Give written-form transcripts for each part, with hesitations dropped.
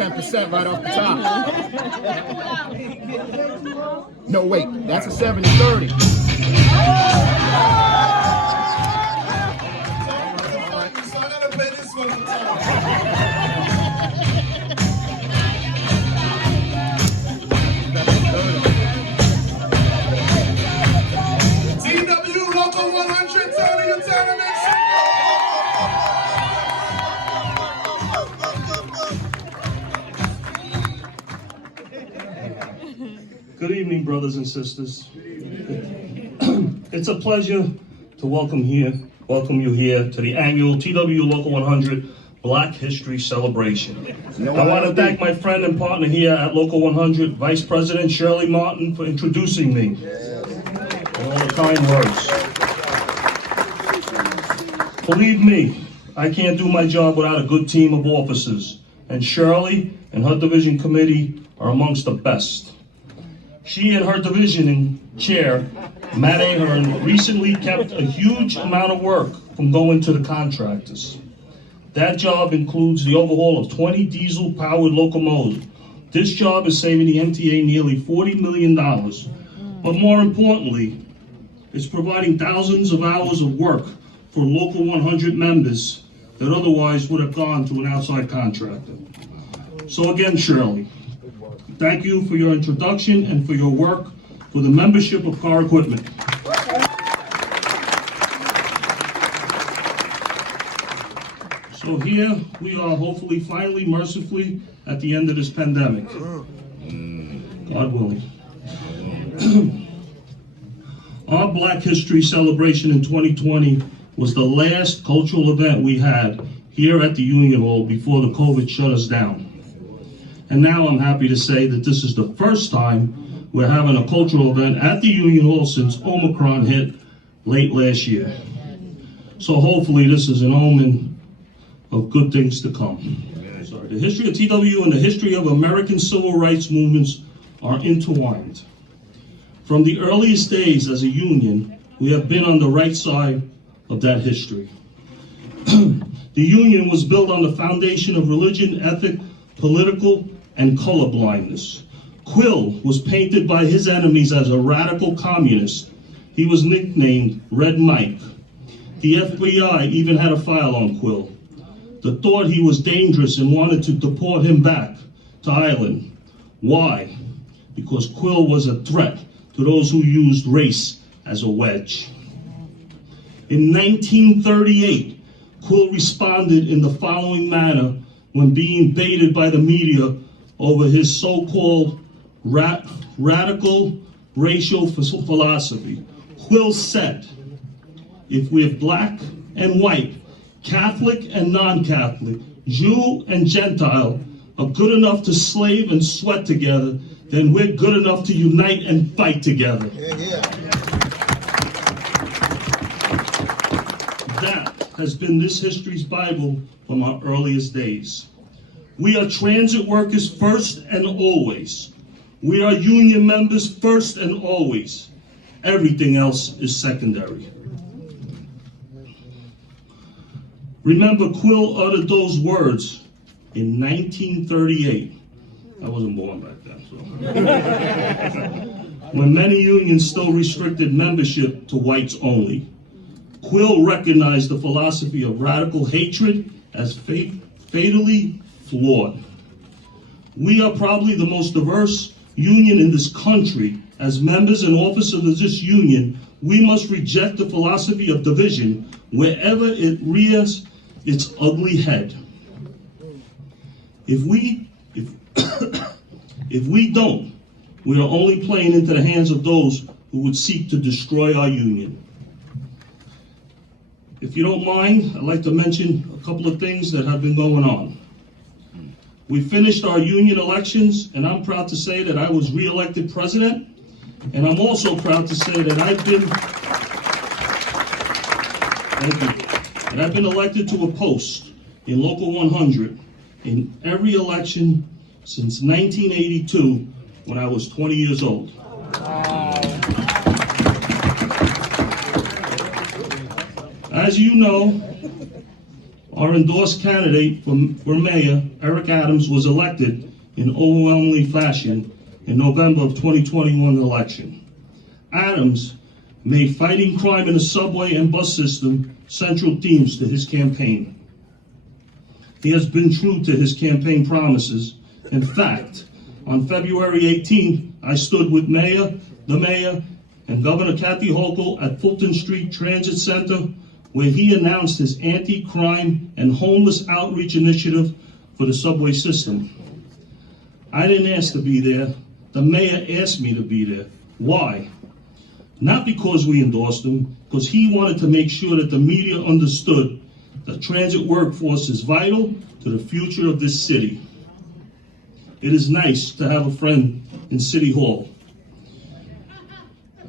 10% right off the top. No, wait, that's a 70-30. TW Local 100, Tony Utano, make Good evening, brothers and sisters. It's a pleasure to welcome you here to the annual TW Local 100 Black History Celebration. I want to thank my friend and partner here at Local 100, Vice President Shirley Martin, for introducing me and all the kind words. Believe me, I can't do my job without a good team of officers, and Shirley and her division committee are amongst the best. She and her division chair, Matt Ahern, recently kept a huge amount of work from going to the contractors. That job includes the overhaul of 20 diesel-powered locomotives. This job is saving the MTA nearly $40 million. But more importantly, it's providing thousands of hours of work for Local 100 members that otherwise would have gone to an outside contractor. So again, Shirley, thank you for your introduction and for your work for the membership of Car Equipment. So here we are, hopefully, finally, mercifully, at the end of this pandemic. God willing. Our Black History celebration in 2020 was the last cultural event we had here at the Union Hall before the COVID shut us down. And now I'm happy to say that this is the first time we're having a cultural event at the Union Hall since Omicron hit late last year. So hopefully this is an omen of good things to come. Sorry. The history of TW and the history of American civil rights movements are intertwined. From the earliest days as a union, we have been on the right side of that history. The union was built on the foundation of religion, ethic, political, and colorblindness. Quill was painted by his enemies as a radical communist. He was nicknamed Red Mike. The FBI even had a file on Quill. They thought he was dangerous and wanted to deport him back to Ireland. Why? Because Quill was a threat to those who used race as a wedge. In 1938, Quill responded in the following manner when being baited by the media over his so-called radical racial philosophy. Quill said, if we're black and white, Catholic and non-Catholic, Jew and Gentile are good enough to slave and sweat together, then we're good enough to unite and fight together. That has been this history's Bible from our earliest days. We are transit workers first and always. We are union members first and always. Everything else is secondary. Remember, Quill uttered those words in 1938. I wasn't born back then, so. When many unions still restricted membership to whites only. Quill recognized the philosophy of radical hatred as fatally flawed. We are probably the most diverse union in this country. As members and officers of this union, we must reject the philosophy of division wherever it rears its ugly head. If we don't, we are only playing into the hands of those who would seek to destroy our union. If you don't mind, I'd like to mention a couple of things that have been going on. We finished our union elections, and I'm proud to say that I was re-elected president, and I'm also proud to say that I've been elected to a post in Local 100 in every election since 1982 when I was 20 years old. As you know, Our endorsed candidate for mayor, Eric Adams, was elected in overwhelming fashion in November of 2021 election. Adams made fighting crime in the subway and bus system central themes to his campaign. He has been true to his campaign promises. In fact, on February 18th, I stood with the mayor, and Governor Kathy Hochul at Fulton Street Transit Center, where he announced his anti-crime and homeless outreach initiative for the subway system. I didn't ask to be there. The mayor asked me to be there. Why? Not because we endorsed him, because he wanted to make sure that the media understood the transit workforce is vital to the future of this city. It is nice to have a friend in City Hall.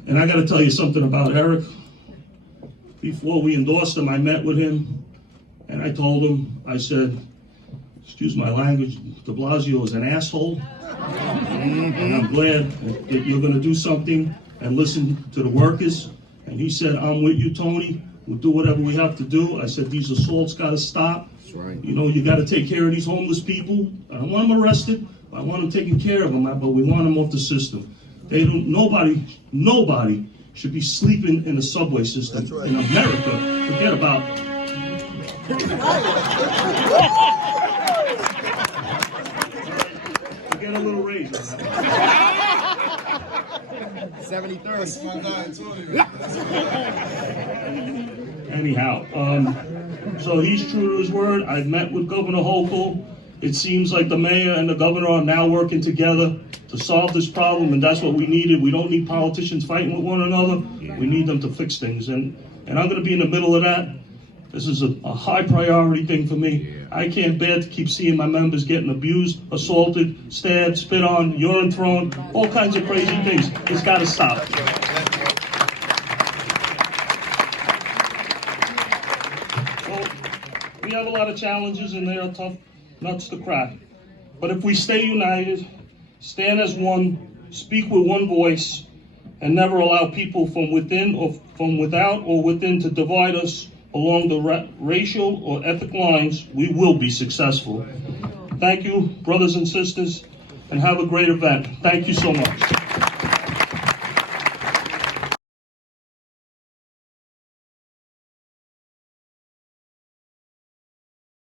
And I gotta tell you something about Eric. Before we endorsed him, I met with him, and I told him, I said, excuse my language, de Blasio is an asshole, and I'm glad that you're gonna do something and listen to the workers. And he said, I'm with you, Tony. We'll do whatever we have to do. I said, these assaults gotta stop. That's right. You know, you gotta take care of these homeless people. I don't want them arrested, but I want them taking care of them, but we want them off the system. Nobody should be sleeping in the subway system in America. Forget about get a little raise on that. 70-30. Anyhow, so he's true to his word. I've met with Governor Hochul. It seems like the mayor and the governor are now working together to solve this problem, and that's what we needed. We don't need politicians fighting with one another. We need them to fix things, and I'm going to be in the middle of that. This is a high priority thing for me. I can't bear to keep seeing my members getting abused, assaulted, stabbed, spit on, urine thrown, all kinds of crazy things. It's got to stop. Well, we have a lot of challenges, and they are tough nuts to crack. But if we stay united, stand as one, speak with one voice, and never allow people from within or from without or within to divide us along the racial or ethnic lines, we will be successful. Thank you, brothers and sisters, and have a great event. Thank you so much.